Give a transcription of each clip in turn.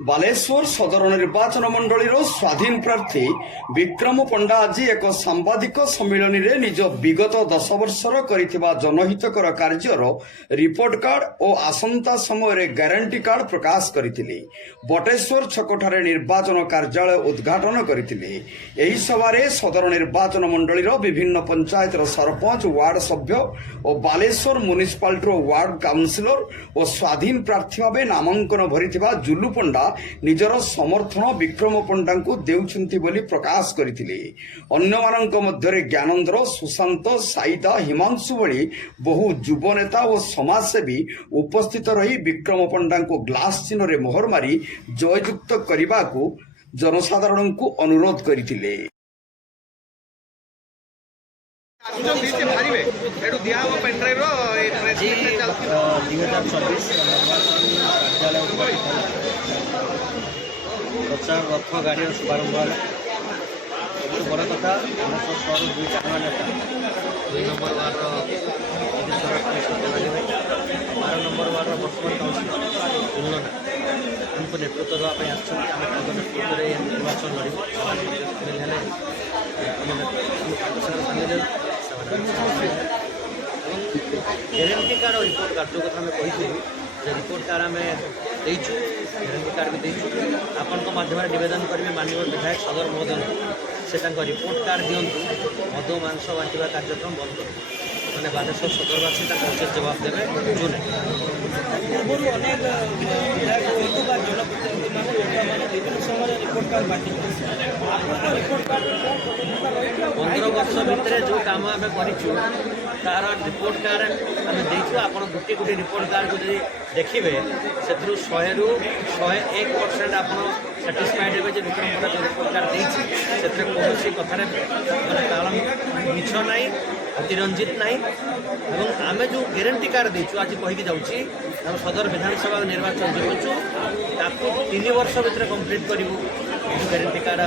ବାଲେଶ୍ୱର ସଦର ନିର୍ବାଚନ ମଣ୍ଡଳୀର ସ୍ୱାଧୀନ ପ୍ରାର୍ଥୀ ବିକ୍ରମ ପଣ୍ଡା ଆଜି ଏକ ସାମ୍ବାଦିକ ସମ୍ମିଳନୀରେ ନିଜ ବିଗତ 10 ବର୍ଷର କରିଥିବା ଜନହିତକର କାର୍ଯ୍ୟର ରିପୋର୍ଟ କାର୍ଡ ଓ ଆସନ୍ତା ସମୟରେ ଗ୍ୟାରେଣ୍ଟି କାର୍ଡ ପ୍ରକାଶ କରିଥିଲେ। ବଟେଶ୍ୱର ଛକଠାରେ ନିର୍ବାଚନ କାର୍ଯ୍ୟାଳୟ ଉଦ୍ଘାଟନ କରିଥିଲେ। ଏହି ସଭାରେ ସଦର ନିର୍ବାଚନ ମଣ୍ଡଳୀର ବିଭିନ୍ନ ପଞ୍ଚାୟତର ସରପଞ୍ଚ, ୱାର୍ଡ ସଭ୍ୟ ଓ ବାଲେଶ୍ୱର ମ୍ୟୁନିସିପାଲିଟିର ୱାର୍ଡ କାଉନସିଲର ଓ ସ୍ୱାଧୀନ ପ୍ରାର୍ଥୀ ଭାବେ ନାମାଙ୍କନ ଭରିଥିବା ଜୁଲୁ ପଣ୍ଡା ନିଜର ସମର୍ଥନ ବିକ୍ରମ ପଣ୍ଡାଙ୍କୁ ଦେଉଛନ୍ତି ବୋଲି ପ୍ରକାଶ କରିଥିଲେ। ଅନ୍ୟମାନଙ୍କ ମଧ୍ୟରେ ଜ୍ଞାନନ୍ଦର, ସୁଶାନ୍ତ, ସାଇଦା, ହିମାଂଶୁ ଭଳି ବହୁ ଯୁବ ନେତା ଓ ସମାଜସେବୀ ଉପସ୍ଥିତ ରହି ବିକ୍ରମ ପଣ୍ଡାଙ୍କୁ ଗ୍ଲାସ ଚିହ୍ନରେ ମୋହର ମାରି ଜୟଯୁକ୍ତ କରିବାକୁ ଜନସାଧାରଣଙ୍କୁ ଅନୁରୋଧ କରିଥିଲେ। प्रचार रथ गाड़ी शुभारंभ है। सबसे बड़ कथा दुईटा नवा नेता 2 नंबर वार्ड 12 नंबर वार्ड बर्तमान काउंसिलर उनको नेतृत्व देवाई नेतृत्व निर्वाचन लड़े ग्यारंटी कार्ड और रिपोर्ट कार्ड जो कथा आम कही रिपोर्ट कार्ड आम देचु ग्यारंटी कार्ड भी देचु आपण माध्यम नवेदन करेंगे माननीय विधायक सदर महोदय से रिपोर्ट कार्ड दिंतु मद मांस बांटा कार्यक्रम बंद मैंने बालेश्वर सदरवासी उचित जवाब देवे जो नहीं 15 वर्ष भितर जो कम आम कर तार रिपोर्ट कार्ड आम देचु आप गोटे गोटे रिपोर्ट कार्ड को देखिए से 100 ରୁ 101% आप साटिस्फाइड हे विक्रम पड़ा जो रिपोर्ट कार्ड देती कौन कथार मिछ ना अतिरंजित ना आम जो ग्यारंटी कार्ड देचु आज कहीकि जाऊँगी सदर विधानसभा निर्वाचन जीतुचु ताकू 3 वर्ष भितर कंप्लीट करूँ ग्यारंटी कार्ड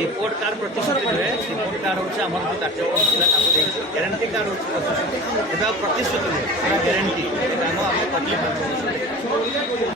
रिपोर्ट कार्ड प्रतिश्रुति नुहे रिपोर्ट कार्ड हूँ आम जो कार्यक्रम ग्यारंटी कार्ड हूँ प्रतिश्रुति प्रतिश्रुति नुहे गारंटी